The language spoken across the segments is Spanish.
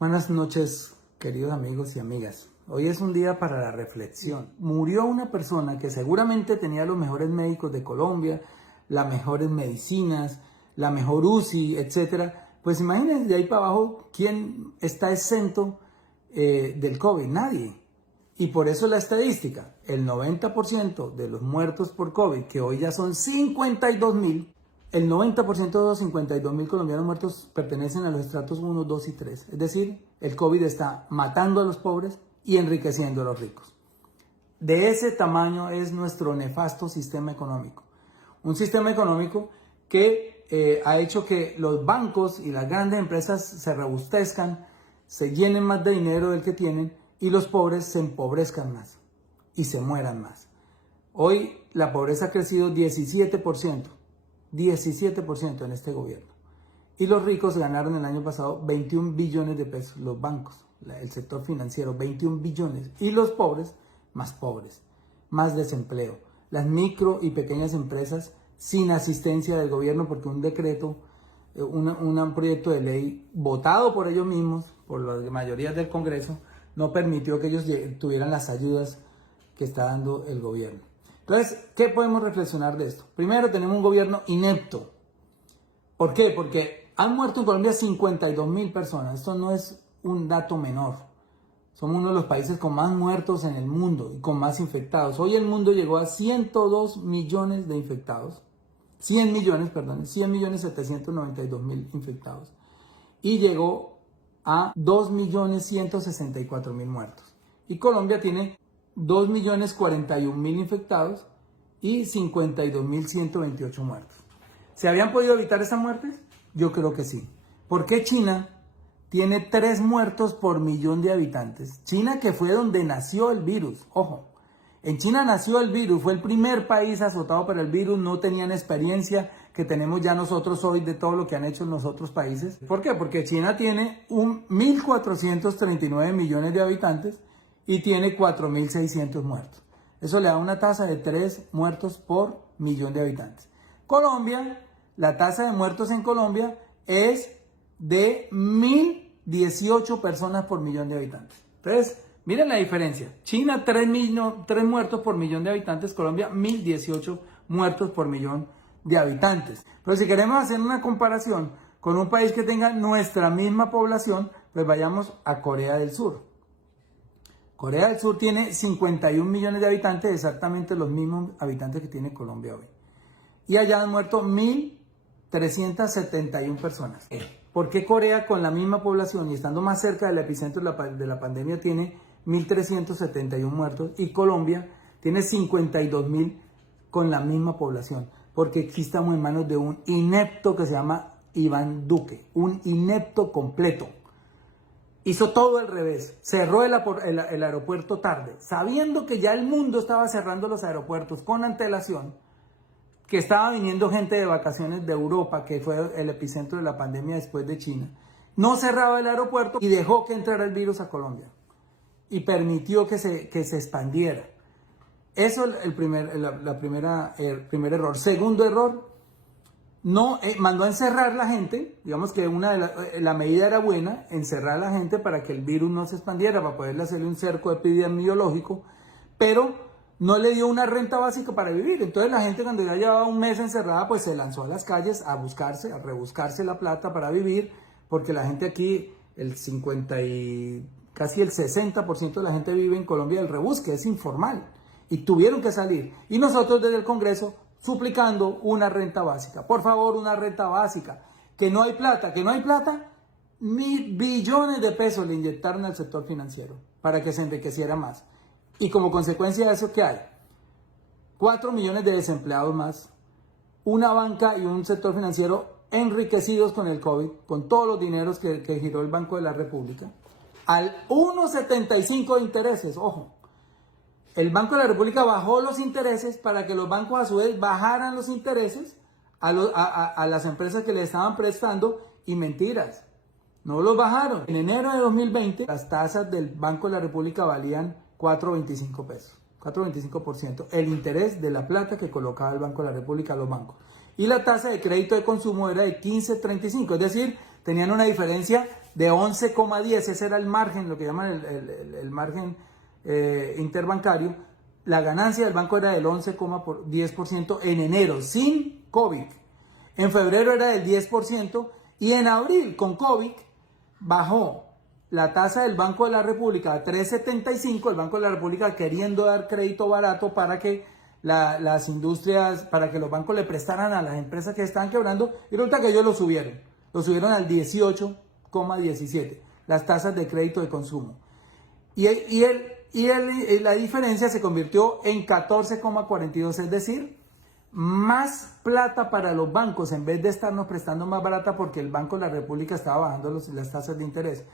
Buenas noches, queridos amigos y amigas. Hoy es un día para la reflexión. Murió una persona que seguramente tenía los mejores médicos de Colombia, las mejores medicinas, la mejor UCI, etcétera. Pues imagínense de ahí para abajo quién está exento del COVID. Nadie. Y por eso la estadística, el 90% de los muertos por COVID, que hoy ya son 52.000, el 90% de los 52.000 colombianos muertos pertenecen a los estratos 1, 2 y 3. Es decir, el COVID está matando a los pobres y enriqueciendo a los ricos. De ese tamaño es nuestro nefasto sistema económico. Un sistema económico que ha hecho que los bancos y las grandes empresas se robustezcan, se llenen más de dinero del que tienen y los pobres se empobrezcan más y se mueran más. Hoy la pobreza ha crecido 17% en este gobierno. Y los ricos ganaron el año pasado 21 billones de pesos, los bancos, el sector financiero, 21 billones. Y los pobres, más desempleo. Las micro y pequeñas empresas sin asistencia del gobierno porque un decreto, un proyecto de ley votado por ellos mismos, por las mayorías del Congreso, no permitió que ellos tuvieran las ayudas que está dando el gobierno. Entonces, ¿qué podemos reflexionar de esto? Primero, tenemos un gobierno inepto. ¿Por qué? Porque han muerto en Colombia 52.000 personas. Esto no es un dato menor. Somos uno de los países con más muertos en el mundo y con más infectados. Hoy el mundo llegó a 102 millones de infectados. 100 millones 792.000 infectados. Y llegó a 2.164.000 muertos. Y Colombia tiene 2.041.000 infectados y 52.128 muertos. ¿Se habían podido evitar esas muertes? Yo creo que sí. ¿Por qué China tiene 3 muertos por millón de habitantes? China, que fue donde nació el virus. Ojo, en China nació el virus, fue el primer país azotado por el virus, no tenían experiencia que tenemos ya nosotros hoy de todo lo que han hecho en los otros países. ¿Por qué? Porque China tiene 1.439 millones de habitantes y tiene 4.600 muertos. Eso le da una tasa de 3 muertos por millón de habitantes. Colombia, la tasa de muertos en Colombia es de 1.018 personas por millón de habitantes. Entonces, miren la diferencia. China, 3 muertos por millón de habitantes. Colombia, 1.018 muertos por millón de habitantes. Pero si queremos hacer una comparación con un país que tenga nuestra misma población, pues vayamos a Corea del Sur. Corea del Sur tiene 51 millones de habitantes, exactamente los mismos habitantes que tiene Colombia hoy. Y allá han muerto 1.371 personas. ¿Por qué Corea, con la misma población y estando más cerca del epicentro de la pandemia, tiene 1.371 muertos y Colombia tiene 52.000 con la misma población? Porque aquí estamos en manos de un inepto que se llama Iván Duque, un inepto completo. Hizo todo al revés, cerró el aeropuerto tarde, sabiendo que ya el mundo estaba cerrando los aeropuertos con antelación, que estaba viniendo gente de vacaciones de Europa, que fue el epicentro de la pandemia después de China. No cerraba el aeropuerto y dejó que entrara el virus a Colombia y permitió que se expandiera. Eso es el primer error. Segundo error, no mandó a encerrar la gente. Digamos que la medida era buena, encerrar a la gente para que el virus no se expandiera, para poderle hacerle un cerco epidemiológico, pero no le dio una renta básica para vivir. Entonces la gente, cuando ya llevaba un mes encerrada, pues se lanzó a las calles a rebuscarse la plata para vivir, porque la gente aquí, casi el 60% de la gente vive en Colombia del rebusque, es informal, y tuvieron que salir. Y nosotros desde el Congreso suplicando una renta básica. Por favor, una renta básica. Que no hay plata, 1.000 billones de pesos le inyectaron al sector financiero para que se enriqueciera más. Y como consecuencia de eso, ¿qué hay? 4 millones de desempleados más, una banca y un sector financiero enriquecidos con el COVID, con todos los dineros que giró el Banco de la República, al 1,75 de intereses, ojo. El Banco de la República bajó los intereses para que los bancos a su vez bajaran los intereses a las empresas que le estaban prestando, y mentiras, no los bajaron. En enero de 2020 las tasas del Banco de la República valían 4.25 pesos, 4.25%, el interés de la plata que colocaba el Banco de la República a los bancos. Y la tasa de crédito de consumo era de 15.35, es decir, tenían una diferencia de 11,10, ese era el margen, lo que llaman el margen interbancario. La ganancia del banco era del 11,10% en enero, sin COVID. En febrero era del 10% y en abril, con COVID, bajó la tasa del Banco de la República a 3,75, el Banco de la República queriendo dar crédito barato para que las industrias, para que los bancos le prestaran a las empresas que estaban quebrando, y resulta que ellos lo subieron al 18,17, las tasas de crédito de consumo. La diferencia se convirtió en 14,42, es decir, más plata para los bancos en vez de estarnos prestando más barata porque el Banco de la República estaba bajando las tasas de interés.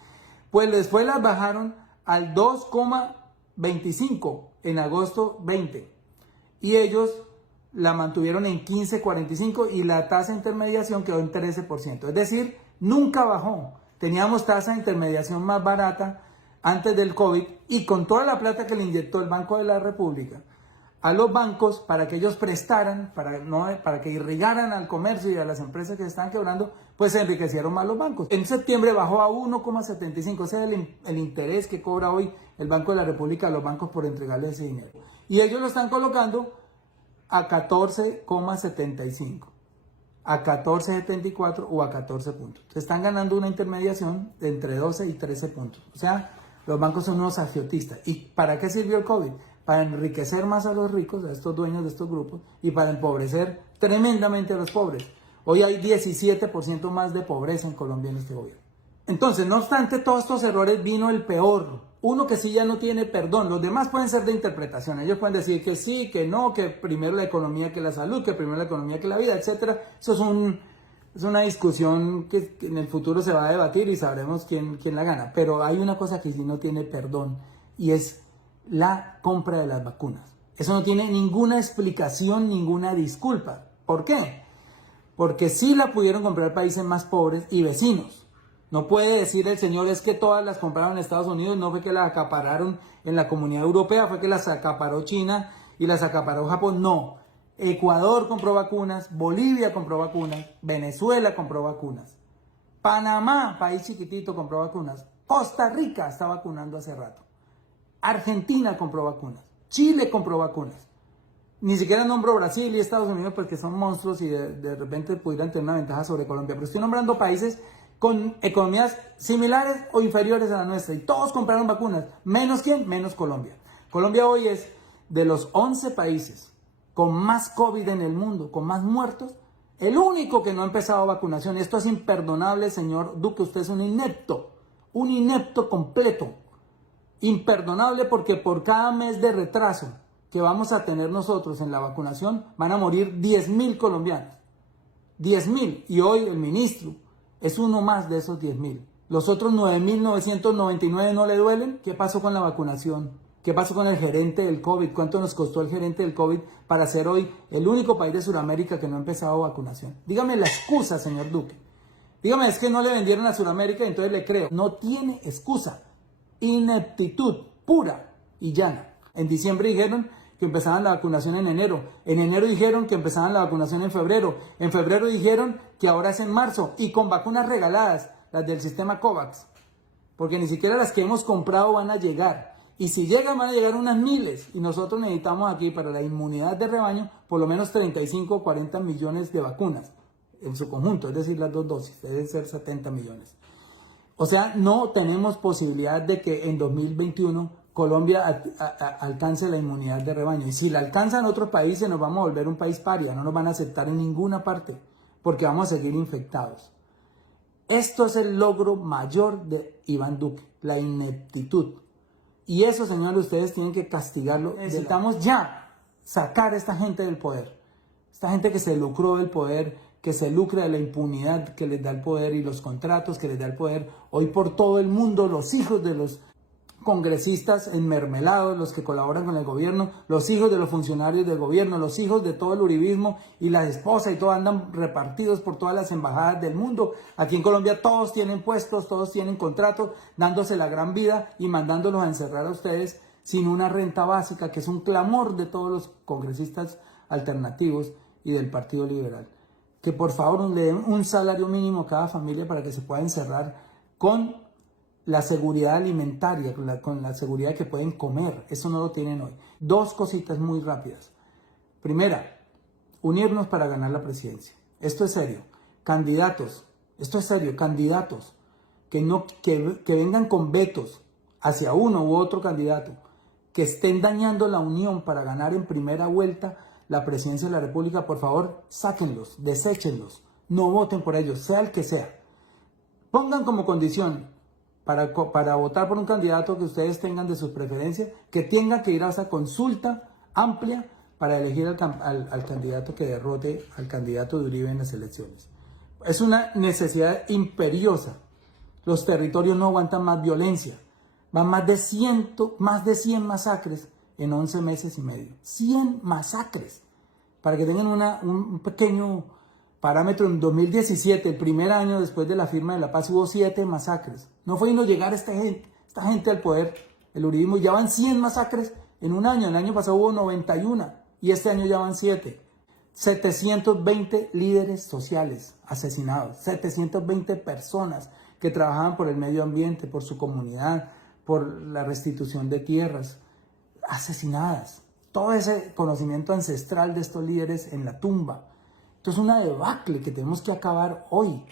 Pues después las bajaron al 2,25 en agosto 20 y ellos la mantuvieron en 15,45 y la tasa de intermediación quedó en 13%. Es decir, nunca bajó. Teníamos tasa de intermediación más barata antes del COVID y con toda la plata que le inyectó el Banco de la República a los bancos para que ellos prestaran, para que irrigaran al comercio y a las empresas que se están quebrando, pues se enriquecieron más los bancos. En septiembre bajó a 1,75, ese es el interés que cobra hoy el Banco de la República a los bancos por entregarles ese dinero. Y ellos lo están colocando a 14,75, a 14,74 o a 14 puntos. Se están ganando una intermediación de entre 12 y 13 puntos. O sea, los bancos son unos agiotistas. ¿Y para qué sirvió el COVID? Para enriquecer más a los ricos, a estos dueños de estos grupos, y para empobrecer tremendamente a los pobres. Hoy hay 17% más de pobreza en Colombia en este gobierno. Entonces, no obstante todos estos errores, vino el peor. Uno que sí ya no tiene perdón. Los demás pueden ser de interpretación. Ellos pueden decir que sí, que no, que primero la economía que la salud, que primero la economía que la vida, etc. Eso es una discusión que en el futuro se va a debatir y sabremos quién la gana. Pero hay una cosa que sí no tiene perdón y es la compra de las vacunas. Eso no tiene ninguna explicación, ninguna disculpa. ¿Por qué? Porque sí la pudieron comprar países más pobres y vecinos. No puede decir el señor es que todas las compraron en Estados Unidos, no fue que las acapararon en la Comunidad Europea, fue que las acaparó China y las acaparó Japón. No. Ecuador compró vacunas, Bolivia compró vacunas, Venezuela compró vacunas, Panamá, país chiquitito, compró vacunas, Costa Rica está vacunando hace rato. Argentina compró vacunas, Chile compró vacunas. Ni siquiera nombro Brasil y Estados Unidos porque son monstruos y de repente pudieran tener una ventaja sobre Colombia. Pero estoy nombrando países con economías similares o inferiores a la nuestra. Y todos compraron vacunas. ¿Menos quién? Menos Colombia. Colombia hoy es de los 11 países con más COVID en el mundo, con más muertos, el único que no ha empezado vacunación. Esto es imperdonable, señor Duque. Usted es un inepto completo. Imperdonable porque por cada mes de retraso que vamos a tener nosotros en la vacunación van a morir 10.000 colombianos. 10.000. Y hoy el ministro es uno más de esos 10.000. Los otros 9.999 no le duelen. ¿Qué pasó con la vacunación? ¿Qué pasó con el gerente del COVID? ¿Cuánto nos costó el gerente del COVID para ser hoy el único país de Sudamérica que no ha empezado vacunación? Dígame la excusa, señor Duque. Dígame, es que no le vendieron a Sudamérica y entonces le creo. No tiene excusa. Ineptitud pura y llana. En diciembre dijeron que empezaban la vacunación en enero. En enero dijeron que empezaban la vacunación en febrero. En febrero dijeron que ahora es en marzo y con vacunas regaladas, las del sistema COVAX. Porque ni siquiera las que hemos comprado van a llegar. Y si llegan, van a llegar unas miles. Y nosotros necesitamos aquí para la inmunidad de rebaño por lo menos 35 o 40 millones de vacunas en su conjunto, es decir, las dos dosis. Deben ser 70 millones. O sea, no tenemos posibilidad de que en 2021 Colombia alcance la inmunidad de rebaño. Y si la alcanzan otros países, nos vamos a volver un país paria. No nos van a aceptar en ninguna parte porque vamos a seguir infectados. Esto es el logro mayor de Iván Duque, la ineptitud. Y eso, señores, ustedes tienen que castigarlo. Necesitamos ya sacar a esta gente del poder. Esta gente que se lucró del poder, que se lucra de la impunidad que les da el poder y los contratos que les da el poder. Hoy por todo el mundo, los hijos de los congresistas enmermelados, los que colaboran con el gobierno, los hijos de los funcionarios del gobierno, los hijos de todo el uribismo y la esposa y todo andan repartidos por todas las embajadas del mundo. Aquí en Colombia todos tienen puestos, todos tienen contratos, dándose la gran vida y mandándolos a encerrar a ustedes sin una renta básica, que es un clamor de todos los congresistas alternativos y del Partido Liberal. Que por favor le den un salario mínimo a cada familia para que se pueda encerrar con la seguridad alimentaria, con la seguridad que pueden comer. Eso no lo tienen hoy. Dos cositas muy rápidas. Primera, unirnos para ganar la presidencia. Esto es serio. Candidatos, esto es serio, candidatos que vengan con vetos hacia uno u otro candidato, que estén dañando la unión para ganar en primera vuelta la presidencia de la República, por favor, sáquenlos, deséchenlos, no voten por ellos, sea el que sea. Pongan como condición para votar por un candidato que ustedes tengan de sus preferencias, que tenga que ir a esa consulta amplia para elegir al candidato que derrote al candidato de Uribe en las elecciones. Es una necesidad imperiosa. Los territorios no aguantan más violencia. Van más de 100 masacres en 11 meses y medio. 100 masacres. Para que tengan un pequeño parámetro, en 2017, el primer año después de la firma de la paz, hubo 7 masacres. No fue no llegar esta gente al poder, el uribismo. Ya van 100 masacres en un año. El año pasado hubo 91 y este año ya van 7. 720 líderes sociales asesinados. 720 personas que trabajaban por el medio ambiente, por su comunidad, por la restitución de tierras, asesinadas. Todo ese conocimiento ancestral de estos líderes en la tumba. Esto es una debacle que tenemos que acabar hoy.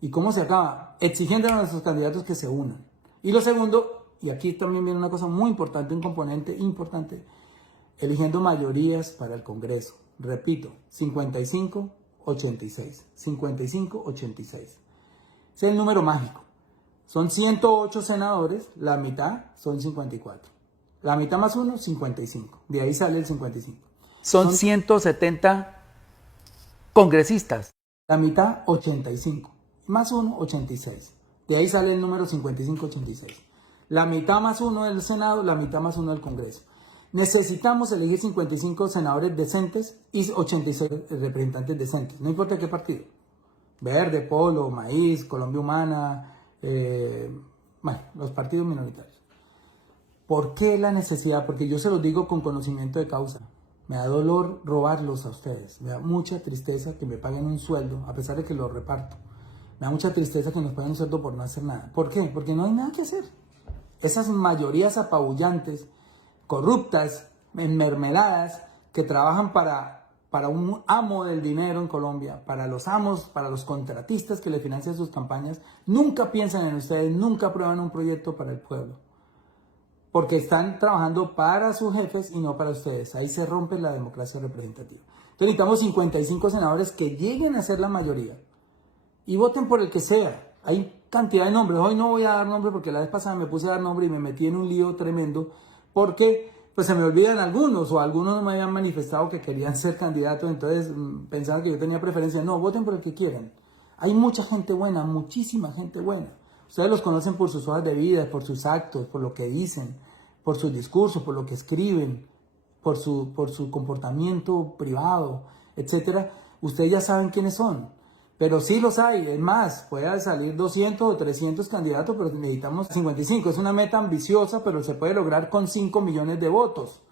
¿Y cómo se acaba? Exigiendo a nuestros candidatos que se unan. Y lo segundo, y aquí también viene una cosa muy importante, un componente importante, eligiendo mayorías para el Congreso. Repito, 55-86. 55-86. Ese es el número mágico. Son 108 senadores, la mitad son 54. La mitad más uno, 55. De ahí sale el 55. Son 170 congresistas. La mitad, 85. Más uno, 86. De ahí sale el número 55-86. La mitad más uno del Senado, la mitad más uno del Congreso. Necesitamos elegir 55 senadores decentes y 86 representantes decentes. No importa qué partido. Verde, Polo, Maíz, Colombia Humana, los partidos minoritarios. ¿Por qué la necesidad? Porque yo se los digo con conocimiento de causa. Me da dolor robarlos a ustedes. Me da mucha tristeza que me paguen un sueldo, a pesar de que lo reparto. Me da mucha tristeza que nos paguen un sueldo por no hacer nada. ¿Por qué? Porque no hay nada que hacer. Esas mayorías apabullantes, corruptas, enmermeladas, que trabajan para un amo del dinero en Colombia, para los amos, para los contratistas que le financian sus campañas, nunca piensan en ustedes, nunca aprueban un proyecto para el pueblo. Porque están trabajando para sus jefes y no para ustedes. Ahí se rompe la democracia representativa. Entonces necesitamos 55 senadores que lleguen a ser la mayoría y voten por el que sea. Hay cantidad de nombres. Hoy no voy a dar nombres porque la vez pasada me puse a dar nombre y me metí en un lío tremendo porque pues se me olvidan algunos o algunos no me habían manifestado que querían ser candidatos, entonces pensaban que yo tenía preferencia. No, voten por el que quieran. Hay mucha gente buena, muchísima gente buena. Ustedes los conocen por sus hojas de vida, por sus actos, por lo que dicen, por sus discursos, por lo que escriben, por su comportamiento privado, etc. Ustedes ya saben quiénes son. Pero sí los hay, es más, puede salir 200 o 300 candidatos, pero necesitamos 55. Es una meta ambiciosa, pero se puede lograr con 5 millones de votos.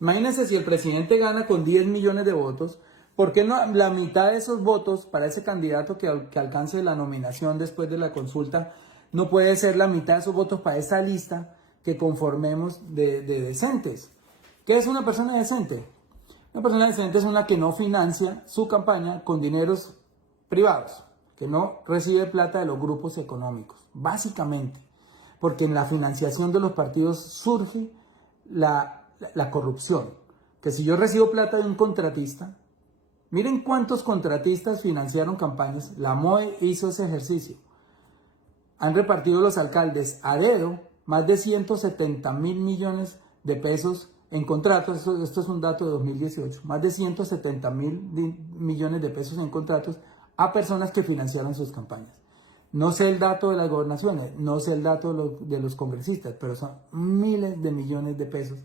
Imagínense si el presidente gana con 10 millones de votos, ¿por qué no la mitad de esos votos para ese candidato que alcance la nominación después de la consulta no puede ser la mitad de esos votos para esa lista que conformemos de decentes? ¿Qué es una persona decente? Una persona decente es una que no financia su campaña con dineros privados, que no recibe plata de los grupos económicos, básicamente, porque en la financiación de los partidos surge la corrupción, que si yo recibo plata de un contratista, miren cuántos contratistas financiaron campañas, la MOE hizo ese ejercicio, han repartido los alcaldes Aredo más de 170 mil millones de pesos en contratos, esto es un dato de 2018, más de 170 mil millones de pesos en contratos a personas que financiaron sus campañas. No sé el dato de las gobernaciones, no sé el dato de los congresistas, pero son miles de millones de pesos.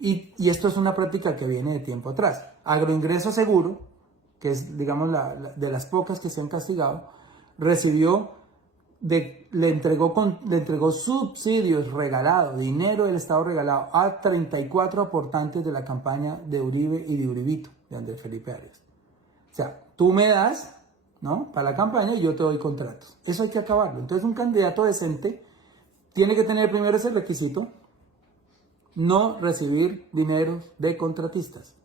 Y esto es una práctica que viene de tiempo atrás. Agroingreso Seguro, que es, digamos, de las pocas que se han castigado, le entregó subsidios regalados, dinero del Estado regalado a 34 aportantes de la campaña de Uribe y de Uribito, de Andrés Felipe Arias. O sea, tú me das ¿no? Para la campaña y yo te doy contratos. Eso hay que acabarlo. Entonces un candidato decente tiene que tener primero ese requisito, no recibir dinero de contratistas,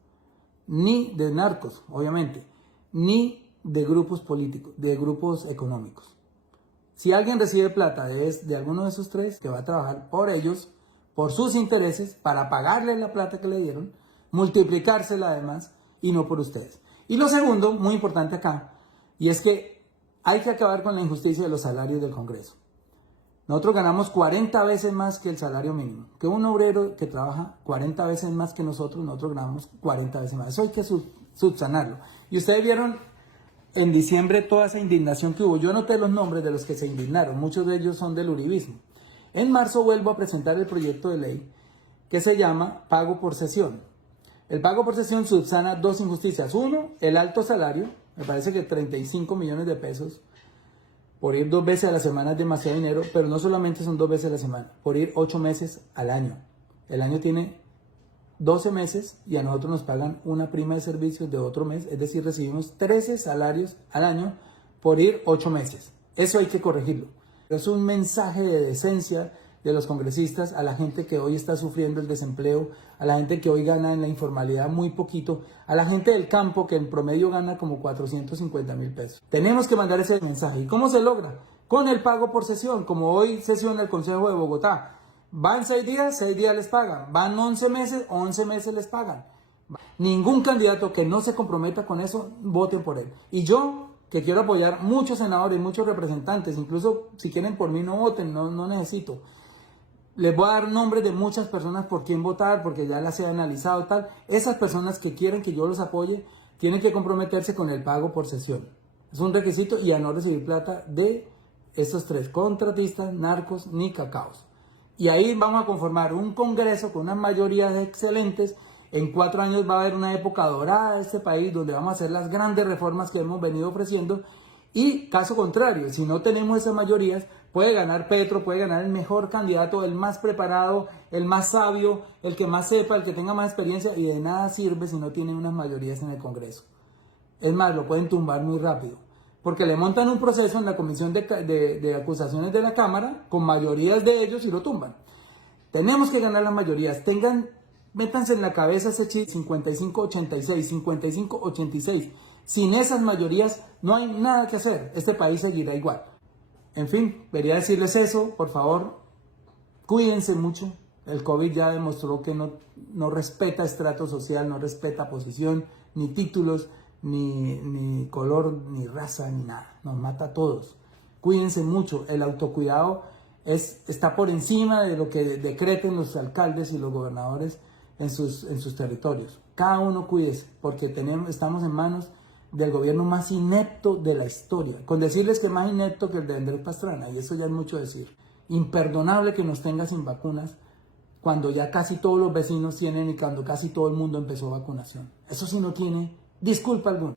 ni de narcos, obviamente, ni de grupos políticos, de grupos económicos. Si alguien recibe plata de alguno de esos tres, que va a trabajar por ellos, por sus intereses, para pagarle la plata que le dieron, multiplicársela además, y no por ustedes. Y lo segundo, muy importante acá, y es que hay que acabar con la injusticia de los salarios del Congreso. Nosotros ganamos 40 veces más que el salario mínimo. Que un obrero que trabaja 40 veces más que nosotros ganamos 40 veces más. Eso hay que subsanarlo. Y ustedes vieron en diciembre toda esa indignación que hubo. Yo anoté los nombres de los que se indignaron. Muchos de ellos son del uribismo. En marzo vuelvo a presentar el proyecto de ley que se llama pago por sesión. El pago por sesión subsana dos injusticias. Uno, el alto salario. Me parece que 35 millones de pesos. Por ir 2 veces a la semana es demasiado dinero, pero no solamente son 2 veces a la semana, por ir 8 meses al año. El año tiene 12 meses y a nosotros nos pagan una prima de servicios de otro mes, es decir, recibimos 13 salarios al año por ir 8 meses. Eso hay que corregirlo. Es un mensaje de decencia de los congresistas a la gente que hoy está sufriendo el desempleo, a la gente que hoy gana en la informalidad muy poquito, a la gente del campo que en promedio gana como 450,000 pesos. Tenemos que mandar ese mensaje. ¿Y cómo se logra? Con el pago por sesión, como hoy sesiona el Consejo de Bogotá. Van 6 días, 6 días les pagan. Van 11 meses, 11 meses les pagan. Ningún candidato que no se comprometa con eso, voten por él. Y yo, que quiero apoyar muchos senadores, muchos representantes, incluso si quieren por mí no voten, no necesito. Les voy a dar nombres de muchas personas por quién votar, porque ya las he analizado y tal. Esas personas que quieren que yo los apoye, tienen que comprometerse con el pago por sesión. Es un requisito y a no recibir plata de estos tres, contratistas, narcos ni cacaos. Y ahí vamos a conformar un congreso con unas mayorías excelentes. En 4 años va a haber una época dorada de este país donde vamos a hacer las grandes reformas que hemos venido ofreciendo. Y caso contrario, si no tenemos esas mayorías, puede ganar Petro, puede ganar el mejor candidato, el más preparado, el más sabio, el que más sepa, el que tenga más experiencia, y de nada sirve si no tiene unas mayorías en el Congreso. Es más, lo pueden tumbar muy rápido, porque le montan un proceso en la Comisión de Acusaciones de la Cámara, con mayorías de ellos y lo tumban. Tenemos que ganar las mayorías, métanse en la cabeza ese chip 55-86, 55-86. Sin esas mayorías no hay nada que hacer, este país seguirá igual. En fin, quería decirles eso, por favor, cuídense mucho. El COVID ya demostró que no respeta estrato social, no respeta posición, ni títulos, ni color, ni raza, ni nada. Nos mata a todos. Cuídense mucho, el autocuidado está por encima de lo que decreten los alcaldes y los gobernadores en sus territorios. Cada uno cuídese, porque estamos en manos del gobierno más inepto de la historia, con decirles que más inepto que el de Andrés Pastrana, y eso ya es mucho decir. Imperdonable que nos tenga sin vacunas cuando ya casi todos los vecinos tienen y cuando casi todo el mundo empezó vacunación. Eso sí no tiene disculpa alguna.